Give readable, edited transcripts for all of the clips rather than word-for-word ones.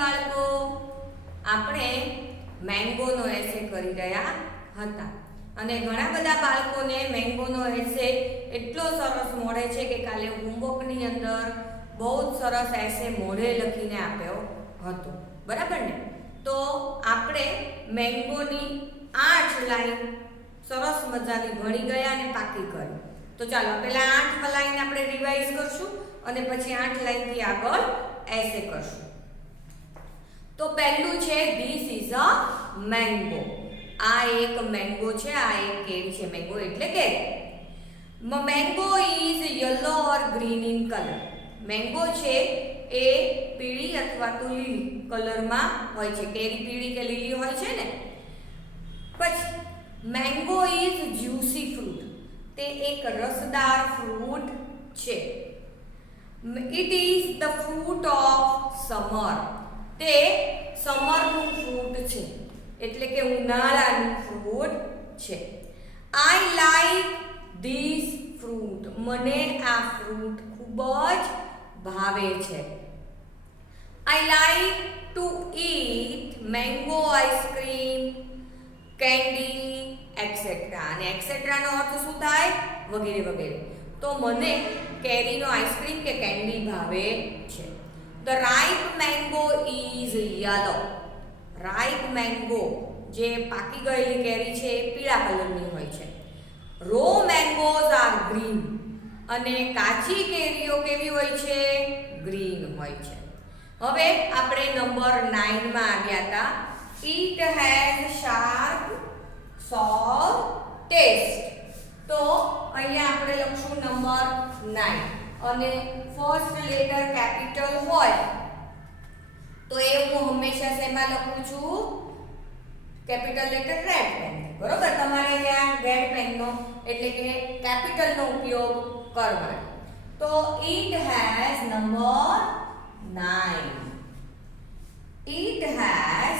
બાળકો, આપણે મેંગોનો એસે કરી રહ્યા હતા અને ઘણા બધા બાળકોને મેંગોનો એસે એટલો સરસ મળે છે કે કાલે હોમવર્કની અંદર બહુ જ સરસ એસે મોઢે લખીને આપ્યો હતો, બરાબર ને? તો આપણે મેંગોની 8 લાઈન સરસ મજાની ભણી ગયા અને પાકી કરી. તો ચાલો પહેલા 8 લાઈન આપણે રિવાઇઝ કરશું અને પછી 8 લાઈનથી આગળ એસે કરશું. તો પહેલું છે ધીસ ઇઝ અ મેંગો. આ એક મેંગો છે, આ એક કેરી છે. મેંગો એટલે કેરી. Mango is yellow or green in colour. Mango છે એ પીળી અથવા તો લીલી કલરમાં હોય છે. કેરી પીળી કે લીલી હોય છે ને. પછી મેંગો ઇઝ જ્યુસી ફ્રૂટ. તે એક રસદાર ફ્રૂટ છે. It is the fruit of summer. તે સમરનું ફ્રૂટ છે, એટલે કે ઉનાળાનું ફ્રૂટ છે. I like this fruit. મને આ ફ્રૂટ ખૂબ જ ભાવે છે. I like to eat mango ice cream, candy et cetera. અને એક્સેટ્રાનો અર્થ શું થાય? વગેરે વગેરે. તો મને કેરીનો આઈસ્ક્રીમ કે કેન્ડી ભાવે છે. The ripe mango is yellow. Ripe mango જે પાકી ગયેલી કેરી છે એ પીળા કલરની હોય છે. Raw mangoes are green. અને કાચી કેરીઓ કેવી હોય છે? ગ્રીન હોય છે. હવે આપણે નંબર 9 માં આવ્યા હતા. It has sharp sour taste. તો અહીંયા આપણે લખશું નંબર 9 અને ફર્સ્ટ લેટર કેપિટલ હોય તો એ હું હંમેશા શેમાં લખું છું? Capital letter red pen. બરોબર, તમારે ત્યાં રેડ પેનનો એટલે કે કેપિટલનો ઉપયોગ કરવાનો. તો it has number 9. It has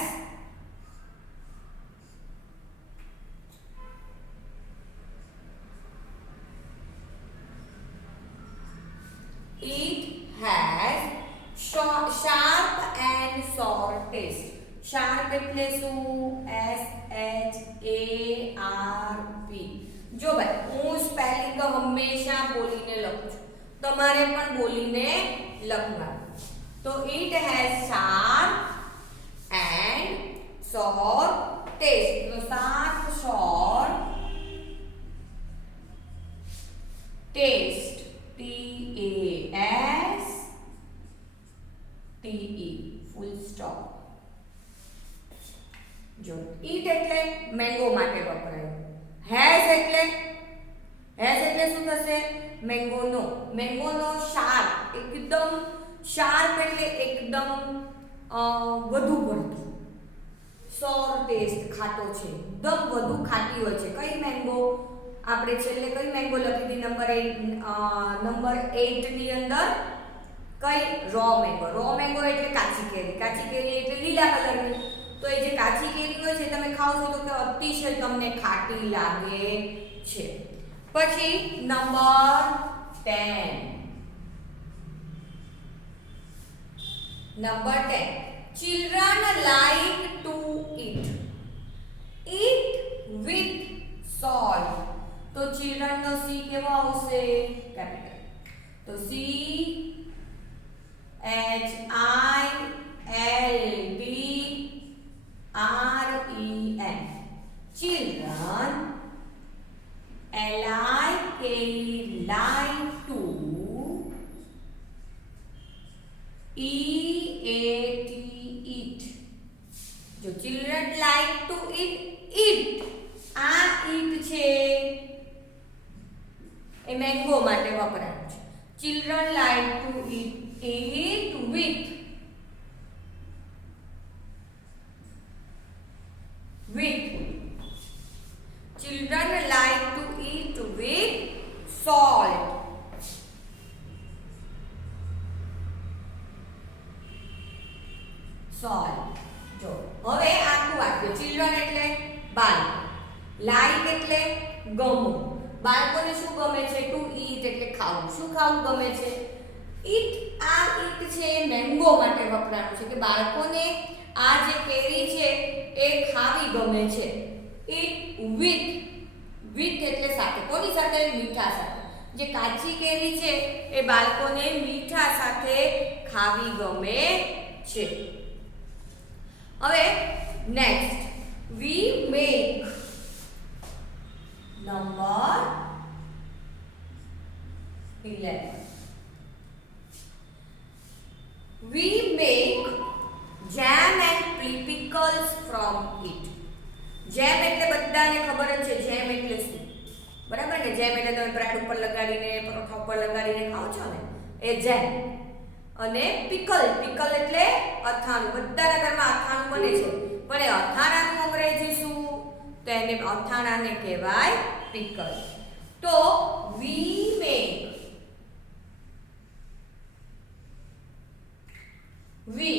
sharp and sour taste. Sharp એટલે શું? SHARP. જો ભાઈ, હું સ્પેલિંગ હંમેશા બોલીને લખું છું, તમારે પણ બોલીને લખવાનું. તો it has sharp and sour taste. તો sharp sour taste. TASTE full stop. જો eat એટલે મેંગો માટે વપરાય. has એટલે શું થશે? મેંગોનો શાર્પ, એકદમ શાર્પ એટલે એકદમ વધુ પડતું. સોર ટેસ્ટ, ખાટો છે, એકદમ વધુ ખાટી હોય છે. કઈ મેંગો? આપણે છેલ્લે કઈ મેંગો લખી હતી? નંબર 8 ની અંદર કઈ? Row mango. રો મેંગો એટલે કાચી કેરી. કાચી કેરી એટલે લીલા કલરની. તો એ જે કાચી કેરી હોય છે તમે ખાઓ છો તો કે અતિશય તમને ખાટી લાગે છે. પછી number 10. Number 10. Children like to eat. Eat with salt. તો children નો સી કેવો આવશે? કેપિટલ. તો CHILDREN. Children like to eat. જો children like to eat. આ eat છે એ મેંગો માટે વપરાય છે. Children like to eat with children like to eat with salt. જો હવે આખું વાક્ય. ચિલ્ડ્રન એટલે બાળક, લાઈક એટલે ગમવું. બાળકોને શું ગમે છે? ટુ ઈટ એટલે ખાવું. શું ખાવું ગમે છે? ઈટ આ ઈટ છે મેંગો માટે વપરાયું છે કે બાળકોને આ જે કેરી છે એ ખાવી ગમે છે. ઈટ વિથ એટલે સાથે. કોની સાથે? મીઠા સાથે. જે કાચી કેરી છે એ બાળકોને મીઠા સાથે ખાવી ગમે છે. હવે next we make number 11. We make jam and pickles from it. જેમ એટલે બધાને ખબર જ છે જેમ એટલે શું, બરાબર ને? જેમ એટલે તમે બ્રેડ ઉપર લગાડીને પરોઠા ઉપર લગાડીને ખાઓ છો ને એ જેમ. અને પિકલ એટલે અથાણું. બધાના ઘરમાં અથાણું બને છે, પણ એ અથાણાનું અંગ્રેજી શું? તો એને અથાણાને કહેવાય પિકલ. તો we make we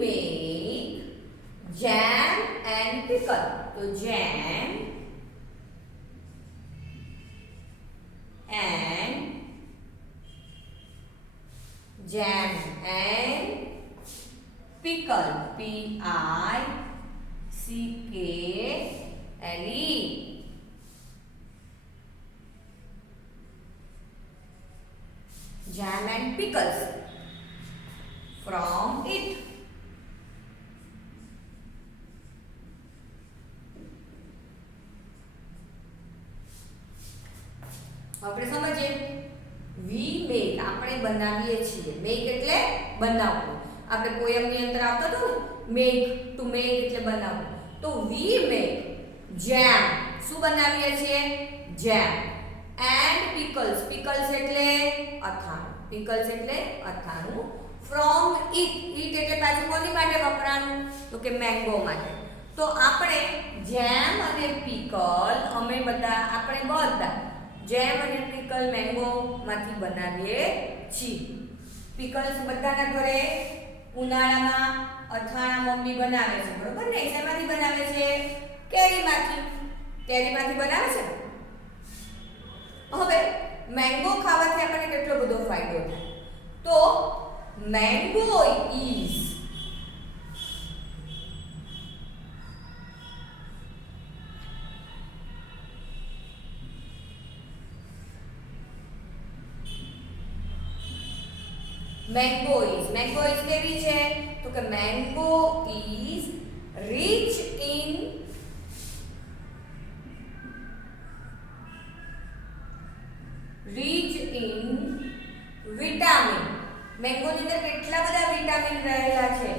make jam and pickle. તો jam and pickle, P-I-C-K-L-E. Jam and pickles from it. આપણે સમજીએ we make આપણે બનાવીએ છીએ. make એટલે બનાવવું. આપણે પોયમની અંદર આવતો હતો ને ટુ મેક એટલે બનાવવું. તો we make jam શું બનાવીએ છીએ? jam and pickles એટલે અથાણું. from it એટલે પાછું કોની માટે વપરાણું? તો કે મેંગો માટે. તો આપણે જેમ અને પિકલ આપણે જેમ અને પિકલ મેંગો માંથી બનાવીએ છીએ. પિકલ્સ બધાના ઘરે ઉનાળામાં અથાણા મમ્મી બનાવે છે, બરોબર ને? શેમાંથી બનાવે છે? કેરીમાંથી બનાવે છે. હવે મેંગો ખાવાથી આપણને કેટલો બધો ફાયદો થાય? તો મેંગો ઇઝ કેવી છે? તો કે mango is rich in vitamin. મેંગોની અંદર કેટલા બધા વિટામિન રહેલા છે?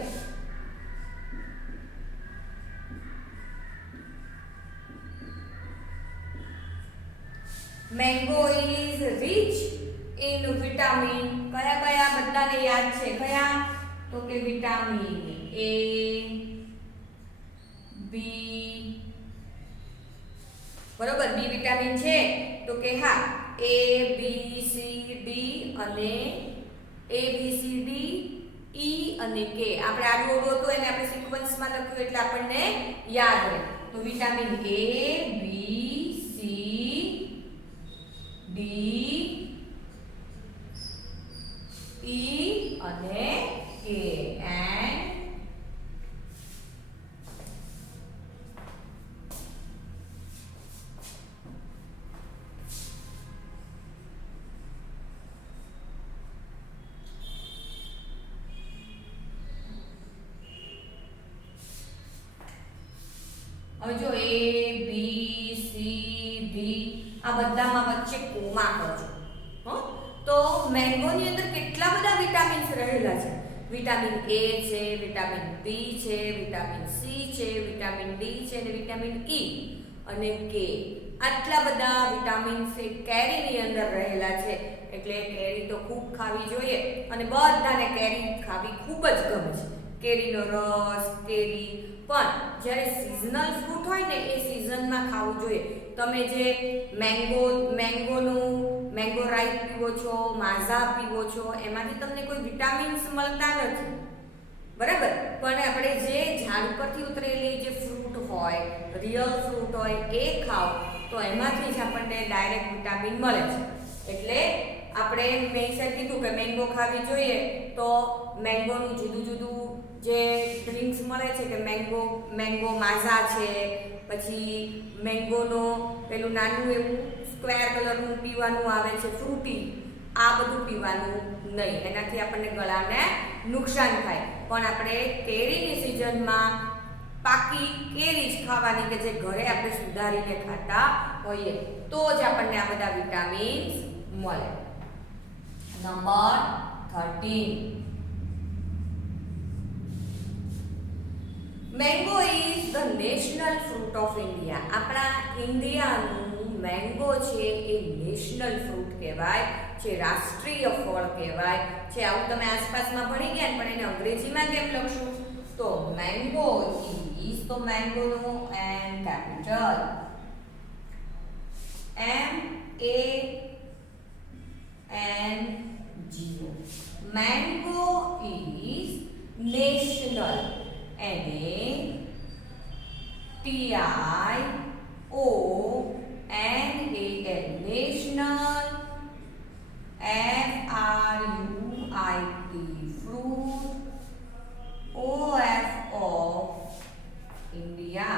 Mango is rich in vitamin. કયા બધાને યાદ છે? કયા? તો કે વિટામિન A, B, બરોબર? બી વિટામિન છે તો કે હા A, B, C, D અને A, B, C, D, E અને K. આપણે આડું હતું એને આપણે સિક્વન્સમાં લખ્યું એટલે આપણને યાદ રહે. તો vitamin A, B, C, D, E અને K and હવે જો A, B, C, D આ બધામાં વચ્ચે કોમા કરજો. તો મેંગોની અંદર કેટલા બધા વિટામિન્સ રહેલા છે? વિટામિન A છે, વિટામિન B છે, વિટામિન C છે, વિટામિન D છે અને વિટામિન E અને K. આટલા બધા વિટામિન્સ એ કેરીની અંદર રહેલા છે. એટલે કેરી તો ખૂબ ખાવી જોઈએ અને બધાને કેરી ખાવી ખૂબ જ ગમે છે. કેરીનો રસ, કેરી પણ જ્યારે સિઝનલ ફ્રૂટ હોય ને એ સિઝનમાં ખાવું જોઈએ. તમે જે મેંગો રાઈસ પીવો છો, માઝા પીવો છો, એમાંથી તમને કોઈ વિટામિન્સ મળતા નથી, બરાબર? પણ આપણે જે ઝાડ પરથી ઉતરેલી જે ફ્રૂટ હોય, રિયલ ફ્રૂટ હોય એ ખાઓ તો એમાંથી જ આપણને ડાયરેક્ટ વિટામિન મળે છે. એટલે આપણે મેં કીધું કે મેંગો ખાવી જોઈએ તો મેંગોનું જુદું જુદું જે ડ્રિંક્સ મળે છે કે મેંગો માઝા છે, પછી મેંગોનો પેલું નાનું એવું સ્ક્વેર કલરનું પીવાનું આવે છે ફ્રૂટી, આ બધું પીવાનું નહીં, એનાથી આપણને ગળાને નુકસાન થાય. પણ આપણે કેરીની સિઝનમાં પાકી કેરી જ ખાવાની કે જે ઘરે આપણે સુધારીને ખાતા હોઈએ તો જ આપણને આ બધા વિટામિન્સ મળે. Number 13, mango is the national fruit of India. આપણા ઇન્ડિયાનું મેંગો છે એ નેશનલ ફ્રૂટ કહેવાય છે, રાષ્ટ્રીય ફળ કહેવાય છે. આવું તમે આસપાસમાં ભણી ગયા પણ એને અંગ્રેજીમાં કેમ લખશું? તો મેંગો ઇઝ, તો મેંગોનું an capital MANGO. Mango is national, NATIONAL, national, FRUIT fruit, OF India,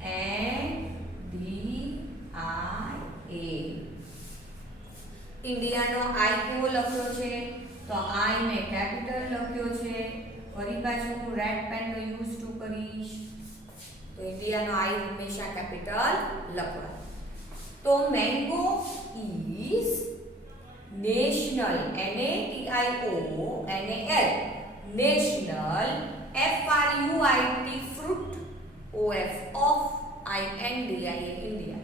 INDIA. ઇન્ડિયાનો આઈ કેવો લખ્યો છે? તો આઈ મેં કેપિટલ લખ્યો છે. ફરી પાછું હું રેડ પેનનો યુઝ ટુ કરીશ તો ઇન્ડિયાનો આઈ હંમેશા કેપિટલ લખવા. તો mango is national, NATIONAL, national, FRUIT fruit, OF INDIA, India.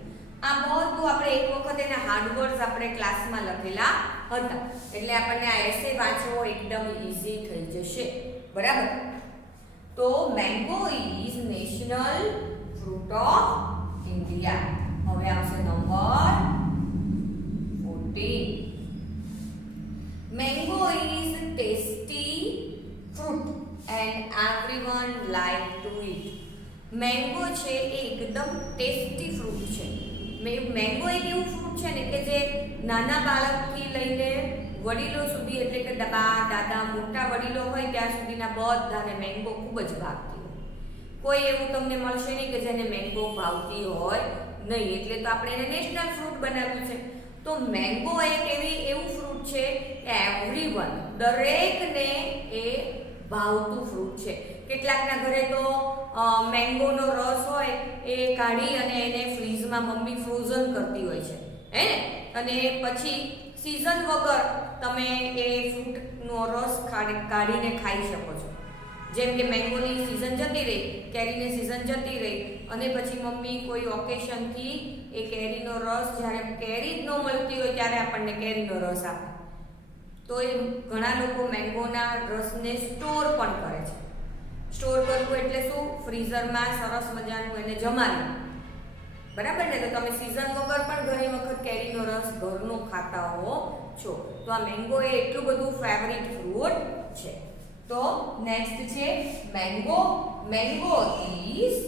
આ બધું આપણે એક વખત એના હાર્ડવર્ડ્સ આપણે ક્લાસમાં લખેલા હતા એટલે આપણને આ એસે વાંચવો એકદમ ઈઝી થઈ જશે. બરાબર? તો mango is national fruit of India. હવે આવશે number 14. Mango is tasty fruit and everyone like to eat. Mango છે એ એકદમ ટેસ્ટી ફ્રૂટ છે. મેંગો એક એવું ફ્રૂટ છે ને કે જે નાના બાળકથી લઈને વડીલો સુધી એટલે કે દાદા મોટા વડીલો હોય ત્યાં સુધીના બધાને મેંગો ખૂબ જ ભાવતી હોય. કોઈ એવું તમને મળશે નહીં કે જેને મેંગો ભાવતી હોય નહીં. એટલે તો આપણે એને નેશનલ ફ્રૂટ બનાવ્યું છે. તો મેંગો એક એવું ફ્રૂટ છે કે એવરીવન, દરેકને એ ભાવતું ફ્રૂટ છે. કેટલાકના ઘરે તો મેંગોનો રસ હોય એ કાઢી અને એને ફ્રીઝમાં મમ્મી ફ્રોઝન કરતી હોય છે, હે ને? અને પછી સીઝન વગર તમે એ ફ્રૂટનો રસ કાઢીને ખાઈ શકો છો. જેમ કે મેંગોની સિઝન જતી રહી, કેરીની સિઝન જતી રહી અને પછી મમ્મી કોઈ ઓકેશનથી એ કેરીનો રસ, જ્યારે કેરી જ ન મળતી હોય ત્યારે આપણને કેરીનો રસ આપે તો એ ઘણા લોકો મેંગોના રસને સ્ટોર પણ કરે છે. સ્ટોર કરવું એટલે શું? ફ્રીઝરમાં સરસ મજાનું એને જમાવી. બરાબર ને? તો તમે સિઝન વગર પણ ઘણી વખત કેરીનો રસ ઘરનો ખાતા હો છો. તો આ મેંગો એ એટલું બધું ફેવરિટ ફ્રૂટ છે. તો નેક્સ્ટ છે mango. Mango is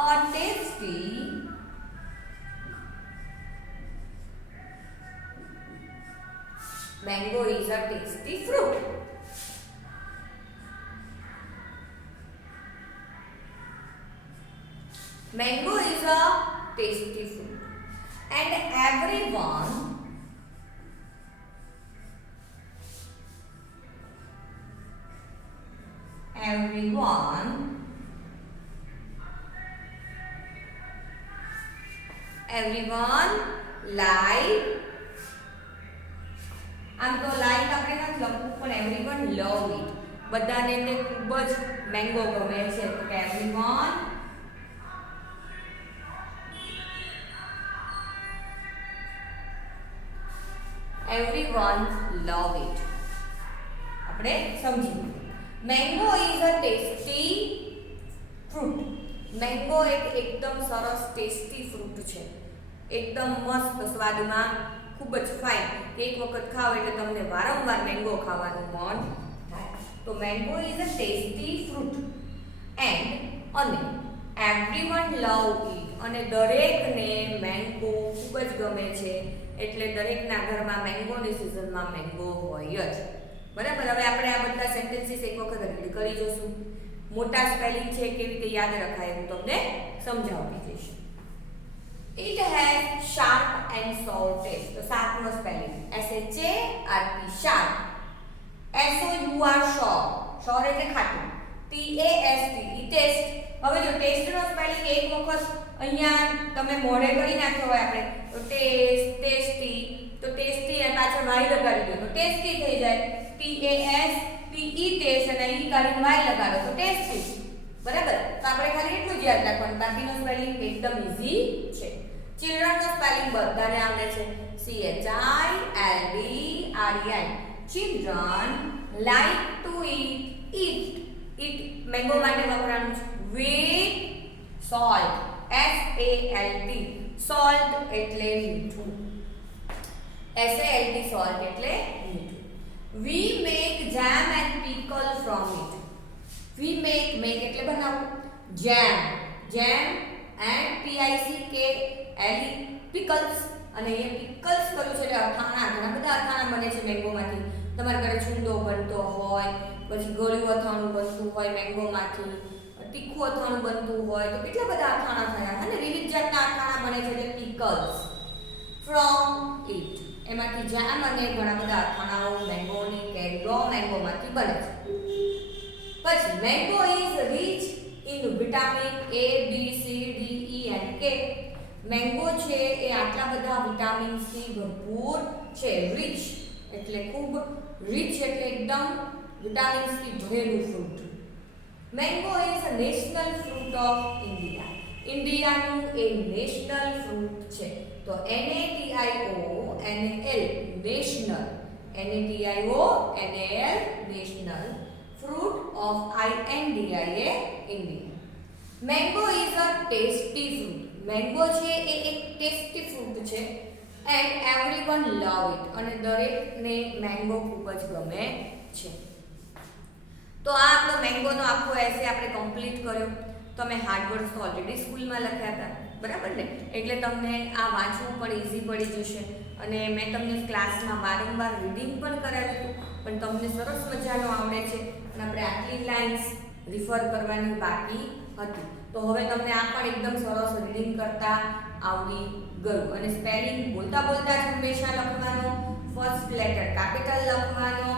a tasty Mango is a tasty fruit. Mango is a tasty fruit and everyone like, આમ તો લાઈક આપણે નથી લખવું પણ એવરીવન લવ ઇટ. બધાને તે ખૂબ જ મેંગો ગમે છે. તો કે everyone love it. આપણે સમજી. Mango is a tasty fruit mango એક એકદમ સરસ ટેસ્ટી ફ્રૂટ છે, એકદમ મસ્ત સ્વાદમાં, ખૂબ જ ફાઇન, એક વખત ખાવ એટલે તમને વારંવાર મેંગો ખાવાનું મન થાય. તો mango is a tasty fruit and અને એવરીવન લવ ઇટ, અને દરેકને મેંગો ખૂબ જ ગમે છે, એટલે દરેકના ઘરમાં મેંગોની સિઝનમાં મેંગો હોય જ. બરાબર. હવે આપણે આ બધા સેન્ટેન્સીસ એક વખત રીડ કરી જોશું. મોટા સ્પેલિંગ છે, કેવી રીતે યાદ રખાય હું તમને સમજાવતી જઈશ. It has sharp and sour taste. તો sharp નો spelling SHARP, sharp. SOUR, sour, sour એટલે ખાટું. TAST, taste. હવે જો ટેસ્ટ નો સ્પેલિંગ એક વખત અહીંયા તમે મોઢે કરી નાખ્યો હોય આપણે, તો ટેસ્ટ, ટેસ્ટી, તો ટેસ્ટી અને પાછળ વાય લગાડી દો તો ટેસ્ટી થઈ જાય. TASTE, ટેસ્ટ, અને ઈ કાઢીને વાય લગાડો તો ટેસ્ટી. બરાબર. તો આપણે ખાલી એટલું જ યાદ રાખવાનું, બાકીનો સ્પેલિંગ એકદમ ઈઝી છે. ચિલ્ડ્રન નો સ્પેલિંગ બધાને આવડે છે. CHILDREN, children like to eat. eat mango માટે વપરાનું છે with salt, SALT, salt એટલે મીઠું, SALT, salt એટલે મીઠું. We make jam and pickle from it. We make એટલે બનાવવું, jam and PICKLE, pickles, અને એ pickles કર્યું છે એટલે અથાણા, ઘણા બધા અથાણા બને છે મેંગોમાંથી. તમારા ઘરે છુંદો બનતો હોય, પછી ગળ્યું અથાણું બનતું હોય મેંગોમાંથી, તીખું અથાણું બનતું હોય, તો કેટલા બધા અથાણા થયા અને વિવિધ જાતના અથાણા બને છે એટલે pickles from it. એમાંથી જામ અને ઘણા બધા અથાણાઓ મેંગોની કેરી, રો મેંગોમાંથી બને છે. પછી mango is rich in vitamin A, B, C, D, E and K. Mango છે એ આટલા બધા વિટામિન સી ભરપૂર છે. રીચ એટલે ખૂબ, રીચ એટલે એકદમ વિટામિન સી ભરેલું fruit. Mango is a national fruit of India. ઇન્ડિયાનું એ નેશનલ ફ્રૂટ છે. તો NATIONAL, national, NATIONAL, national, fruit of INDIA, India. Mango is a tasty fruit. Mango છે એ એક ટેસ્ટી ફ્રૂટ છે એન્ડ એવરીવન લવ ઇટ, અને દરેકને મેંગો ખૂબ જ ગમે છે. તો આ આપણો મેંગોનો આખો એસે આપણે કમ્પ્લીટ કર્યો. તમે હાર્ડ વર્ડ્સ તો ઓલરેડી સ્કૂલમાં લખ્યા હતા, બરાબર ને? એટલે તમને આ વાંચવું પણ ઈઝી પડી જશે. અને મેં તમને ક્લાસમાં વારંવાર રીડિંગ પણ કરાવ્યું હતું, પણ તમને સરસ મજાનું આવડે છે. અને આપણે આટલી લાઇન્સ રિફર કરવાની બાકી હતી, તો હવે તમને આ પણ એકદમ સરસ રીડિંગ કરતા આવડી ગયું. અને સ્પેલિંગ બોલતા બોલતા જ હંમેશા લખવાનો, ફર્સ્ટ લેટર કેપિટલ લખવાનો,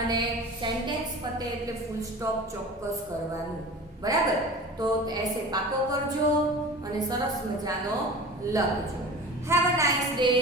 અને સેન્ટેન્સ પતે એટલે ફૂલ સ્ટોપ ચોક્કસ કરવાનું. બરાબર? તો એસે પાકો કરજો અને સરસ મજાનો લખજો. Have a nice day.